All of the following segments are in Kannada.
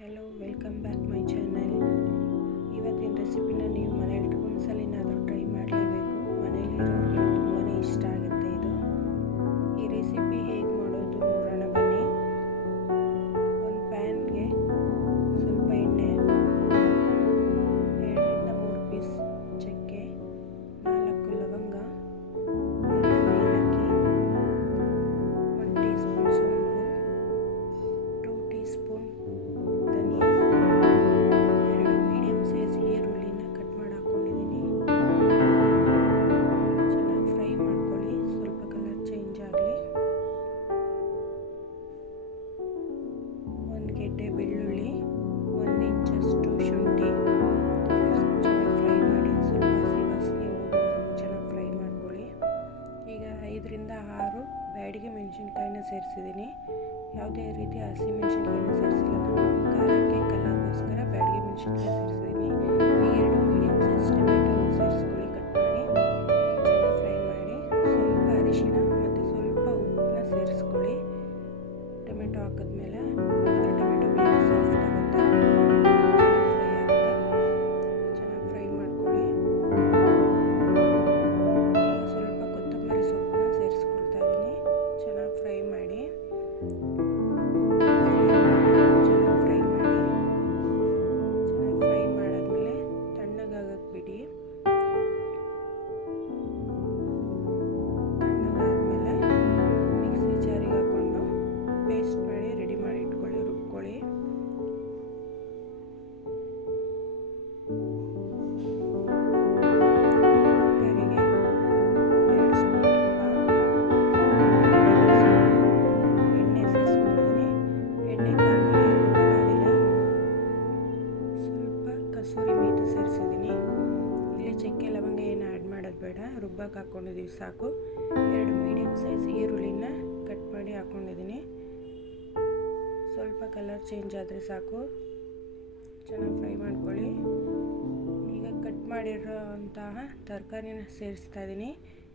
Hello, welcome back my channel. ಇವತ್ತಿನ ರೆಸಿಪಿನ ನೀವು ಮನೇಲಿ ಒಂದ್ಸಲಿನಾದರೂ ಟ್ರೈ ಮಾಡಲೇಬೇಕು. ಮನೇಲಿರೋರಿಗೆ ತುಂಬಾ ಇಷ್ಟ ಆಗುತ್ತೆ ಇದು. ಈ ರೆಸಿಪಿ ಹೇಗೆ ಮಾಡೋದು ನೋಡೋಣ ಬನ್ನಿ. ಒಂದು ಪ್ಯಾನ್ಗೆ ಸ್ವಲ್ಪ ಎಣ್ಣೆ, 2 ರಿಂದ 3 ಪೀಸ್ ಚಕ್ಕೆ, 4 ಲವಂಗ, 2 ಏಲಕ್ಕಿ, 1 ಟೀ ಸ್ಪೂನ್ ಸೋಂಪು, 2 ಟೀ ಸ್ಪೂನ್ ಧನಿಯಾ, 2 ಮೀಡಿಯಮ್ ಸೈಜ್ ಈರುಳ್ಳಿನ ಕಟ್ ಮಾಡಿ ಹಾಕ್ಕೊಂಡಿದ್ದೀನಿ. ಚೆನ್ನಾಗಿ ಫ್ರೈ ಮಾಡ್ಕೊಳ್ಳಿ, ಸ್ವಲ್ಪ ಕಲರ್ ಚೇಂಜ್ ಆಗಲಿ. 1 ಗೆಡ್ಡೆ ಬೆಳ್ಳುಳ್ಳಿ, 1 ಇಂಚಷ್ಟು ಶುಂಠಿ ಚೆನ್ನಾಗಿ ಫ್ರೈ ಮಾಡಿ, ಸ್ವಲ್ಪ ಹಸಿ ವಾಸನೆ ಹೋಗೋವರೆಗೂ ಚೆನ್ನಾಗಿ ಫ್ರೈ ಮಾಡ್ಕೊಳ್ಳಿ. ಈಗ 5 ರಿಂದ 6 ಬ್ಯಾಡಿಗೆ ಮೆಣಸಿನ್ಕಾಯಿನ ಸೇರಿಸಿದ್ದೀನಿ. ಯಾವುದೇ ರೀತಿ ಹಸಿ ಮೆಣಸಿನ್ಕಾಯಿನ ಸೇರಿಸಿಲ್ಲ, ನಾನು ಖಾರಕ್ಕೆ ಕಲರ್ಗೋಸ್ಕರ ಬ್ಯಾಡಿಗೆ ಮೆಣಸಿನ್ಕಾಯಿ ಸೇರಿಸಿದ್ದೀನಿ. ಈ 2 ಮೀಡಿಯಮ್ ಸೈಜ್ ಟೊಮೆಟೊನ ಸೇರಿಸ್ಕೊಳ್ಳಿ, ಕಟ್ ಮಾಡಿ ಚೆನ್ನಾಗಿ ಫ್ರೈ ಮಾಡಿ. ಸ್ವಲ್ಪ ಅರಿಶಿಣ ಮತ್ತು ಸ್ವಲ್ಪ ಉಪ್ಪನ್ನ ಸೇರಿಸ್ಕೊಳ್ಳಿ. ಟೊಮೆಟೊ ಹಾಕಿದ್ಮೇಲೆ ಟೊಮೆಟೊ ಬೇಗ ಸಾಫ್ಟ್ ಆಗುತ್ತೆ, ಚೆನ್ನಾಗಿ ಫ್ರೈ ಮಾಡ್ಕೊಳ್ಳಿ. ಈಗ ಸ್ವಲ್ಪ ಕೊತ್ತಂಬರಿ ಸೊಪ್ಪನ್ನ ಸೇರಿಸ್ಕೊಳ್ತಾ ಇದ್ದೀನಿ, ಚೆನ್ನಾಗಿ ಫ್ರೈ ಮಾಡಿ. ಬಿಡಿ. ತಣ್ಣಗಾದ್ಮೇಲೆ ಮಿಕ್ಸಿ ಜಾರಿಗೆ ಹಾಕೊಂಡು ಪೇಸ್ಟ್ ಮಾಡಿ ರೆಡಿ ಮಾಡಿ ಇಟ್ಕೊಳ್ಳಿ, ರುಬ್ಕೊಳ್ಳಿ. ಕುಕ್ಕರಿಗೆ 2 ಸ್ಪೂನ್ ತುಪ್ಪ, ಎಣ್ಣೆ ಸೇರಿಸ್ಕೊಂಡಿದ್ದೀನಿ. ಎಣ್ಣೆ ಕಾದ್ಮೇಲೆ 2 ಪಲಾವ್ ಎಲೆ, ಸ್ವಲ್ಪ ಕಸೂರಿ ಮೇಥಿ ಸೇರಿಸಿದ್ದೀನಿ. ಇಲ್ಲಿ ಚಕ್ಕೆ ಲವಂಗ ಏನು ಆ್ಯಡ್ ಮಾಡೋದು ಬೇಡ, ರುಬ್ಬಕ್ಕೆ ಹಾಕ್ಕೊಂಡಿದ್ದೀವಿ ಸಾಕು. 2 ಮೀಡಿಯಮ್ ಸೈಜ್ ಈರುಳ್ಳಿನ ಕಟ್ ಮಾಡಿ ಹಾಕ್ಕೊಂಡಿದ್ದೀನಿ. ಸ್ವಲ್ಪ ಕಲರ್ ಚೇಂಜ್ ಆದರೆ ಸಾಕು, ಚೆನ್ನಾಗಿ ಫ್ರೈ ಮಾಡ್ಕೊಳ್ಳಿ. ಈಗ ಕಟ್ ಮಾಡಿರೋ ಅಂತಹ ತರಕಾರಿನ ಸೇರಿಸ್ತಾ ಇದ್ದೀನಿ.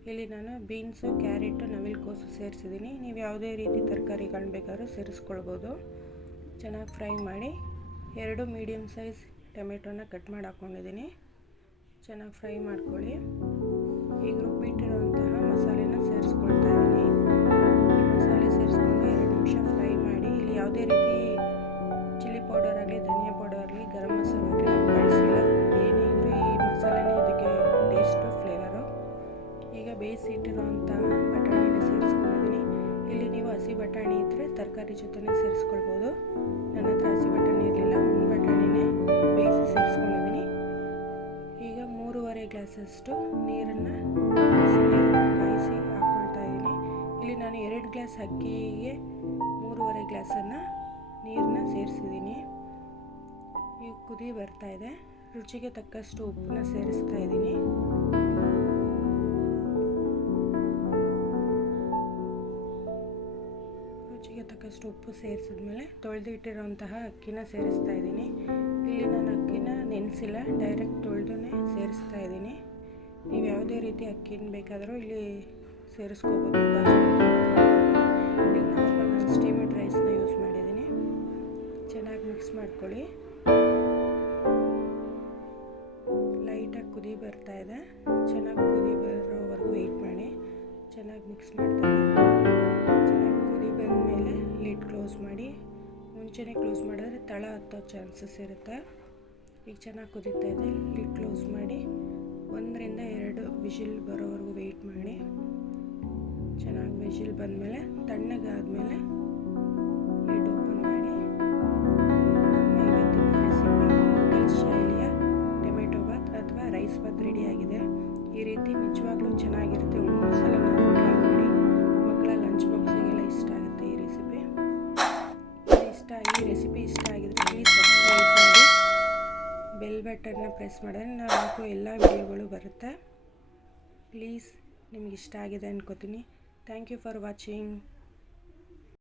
ಇಲ್ಲಿ ನಾನು ಬೀನ್ಸು, ಕ್ಯಾರೆಟು, ನವಿಲುಕೋಸು ಸೇರಿಸಿದ್ದೀನಿ. ನೀವು ಯಾವುದೇ ರೀತಿ ತರಕಾರಿಗಳನ್ನ ಬೇಕಾದ್ರೂ ಸೇರಿಸ್ಕೊಳ್ಬೋದು. ಚೆನ್ನಾಗಿ ಫ್ರೈ ಮಾಡಿ. 2 ಮೀಡಿಯಮ್ ಸೈಜ್ ಟೊಮೆಟೊನ ಕಟ್ ಮಾಡಿ ಹಾಕ್ಕೊಂಡಿದ್ದೀನಿ, ಚೆನ್ನಾಗಿ ಫ್ರೈ ಮಾಡ್ಕೊಳ್ಳಿ. ಈಗ ರುಬ್ಬಿಟ್ಟಿರೋಂತಹ ಮಸಾಲೆನ ಸೇರಿಸ್ಕೊಳ್ತಾ ಇದ್ದೀನಿ. ಈ ಮಸಾಲೆ ಸೇರಿಸ್ಕೊಂಡು 2 ನಿಮಿಷ ಫ್ರೈ ಮಾಡಿ. ಇಲ್ಲಿ ಯಾವುದೇ ರೀತಿ ಚಿಲ್ಲಿ ಪೌಡರ್ ಆಗಲಿ, ಧನಿಯಾ ಪೌಡರ್ ಆಗಲಿ, ಗರಂ ಮಸಾಲ ಆಗಲಿ ನಾನು ಬಳಸಿಲ್ಲ. ಏನೇ ಇದ್ರೂ ಈ ಮಸಾಲೆನೇ ಇದಕ್ಕೆ ಟೇಸ್ಟು, ಫ್ಲೇವರು. ಈಗ ಬೇಯಿಸಿಟ್ಟಿರೋಂತಹ ಬಟಾಣಿನ ಸೇರಿಸ್ಕೊಂಡಿದ್ದೀನಿ. ಇಲ್ಲಿ ನೀವು ಹಸಿ ಬಟಾಣಿ ಇದ್ದರೆ ತರಕಾರಿ ಜೊತೆನೇ ಸೇರಿಸ್ಕೊಳ್ಬೋದು. ನನ್ನ ಹತ್ರ ಹಸಿ ಬಟಾಣಿ ಇರಲಿಲ್ಲ, ಒಂದು ಬಟಾಣಿನೇ ಬೇಯಿಸಿ ಸೇರಿಸ್ಕೊಂಡಿದ್ದೀನಿ. ಈಗ 3.5 ಗ್ಲಾಸಷ್ಟು ನೀರನ್ನು ಕಾಯಿಸಿ ಹಾಕ್ಕೊಳ್ತಾ ಇದ್ದೀನಿ. ಇಲ್ಲಿ ನಾನು 2 ಗ್ಲಾಸ್ ಅಕ್ಕಿಗೆ 3.5 ಗ್ಲಾಸನ್ನು ನೀರನ್ನ ಸೇರಿಸಿದ್ದೀನಿ. ಈಗ ಕುದಿ ಬರ್ತಾ ಇದೆ. ರುಚಿಗೆ ತಕ್ಕಷ್ಟು ಉಪ್ಪನ್ನ ಸೇರಿಸ್ತಾ ಇದ್ದೀನಿ. ರುಚಿಗೆ ತಕ್ಕಷ್ಟು ಉಪ್ಪು ಸೇರಿಸಿದ್ಮೇಲೆ ತೊಳೆದಿಟ್ಟಿರೋಂತಹ ಅಕ್ಕಿನ ಸೇರಿಸ್ತಾ ಇದ್ದೀನಿ. ಇಲ್ಲಿ ನಾನು ಅಕ್ಕಿನ ನೆನೆಸಿಲ್ಲ, ಡೈರೆಕ್ಟ್ ತೊಳೆದೇ ಸೇರಿಸ್ತಾ ಇದ್ದೀನಿ. ನೀವು ಯಾವುದೇ ರೀತಿ ಅಕ್ಕಿನ ಬೇಕಾದರೂ ಇಲ್ಲಿ ಸೇರಿಸ್ಕೋಬೋದು. ಇಲ್ಲಿ ನಾರ್ಮಲ್ ನಾನು ಸ್ಟೀಮ್ಡ್ ರೈಸ್ನ ಯೂಸ್ ಮಾಡಿದ್ದೀನಿ. ಚೆನ್ನಾಗಿ ಮಿಕ್ಸ್ ಮಾಡ್ಕೊಳ್ಳಿ. ಲೈಟಾಗಿ ಕುದಿ ಬರ್ತಾ ಇದೆ, ಚೆನ್ನಾಗಿ ಕುದಿ ಬರೋವರೆಗೂ ವೆಯ್ಟ್ ಮಾಡಿ. ಚೆನ್ನಾಗಿ ಮಿಕ್ಸ್ ಮಾಡ್ತಾರೆ. ಚೆನ್ನಾಗಿ ಕುದಿ ಬಂದಮೇಲೆ ಲಿಡ್ ಕ್ಲೋಸ್ ಮಾಡಿ. ಮುಂಚೆನೇ ಕ್ಲೋಸ್ ಮಾಡಿದ್ರೆ ತಳ ಹತ್ತೋ ಚಾನ್ಸಸ್ ಇರುತ್ತೆ. ಈಗ ಚೆನ್ನಾಗಿ ಕುದೀತಾ ಇದೆ, ಲಿಡ್ ಕ್ಲೋಸ್ ಮಾಡಿ 1 ರಿಂದ 2 ವಿಷಿಲ್ ಬರೋವರೆಗೂ ವೆಯ್ಟ್ ಮಾಡಿ. ಚೆನ್ನಾಗಿ ವಿಷಿಲ್ ಬಂದಮೇಲೆ ತಣ್ಣಗಾದ್ಮೇಲೆ ಲಿಡ್ ಓಪನ್ ಮಾಡಿ. ನಮ್ಮ ಇವತ್ತಿನ ರೆಸಿಪಿ ಹೋಟೆಲ್ ಶೈಲಿಯ ಟೊಮೆಟೊ ಬಾತ್ ಅಥವಾ ರೈಸ್ ಬಾತ್ ರೆಡಿಯಾಗಿದೆ. ಈ ರೀತಿ ನಿಜವಾಗ್ಲೂ ಚೆನ್ನಾಗಿರುತ್ತೆ. ಒಂದ್ಸಲ ನಾವು ಟ್ರೈ ಮಾಡಿ. ಮಕ್ಕಳ ಲಂಚ್ ಬಾಕ್ಸಿಗೆಲ್ಲ ಇಷ್ಟ ಆಗುತ್ತೆ ಈ ರೆಸಿಪಿ. ಈ ರೆಸಿಪಿ ಇಷ್ಟ ಆಗಿದ್ರೆ ಪ್ಲೀಸ್ ಸಬ್ಸ್ಕ್ರೈಬ್ ಮಾಡಿ, ಬೆಲ್ ಬಟನ್ನ ಪ್ರೆಸ್ ಮಾಡಿದ್ರೆ ನಾನು ಹಾಕೋ ಎಲ್ಲ ವಿಡಿಯೋಗಳು ಬರುತ್ತೆ. ಪ್ಲೀಸ್ ನಿಮ್ಗೆ ಇಷ್ಟ ಆಗಿದೆ ಅನ್ಕೋತೀನಿ. Thank you for watching.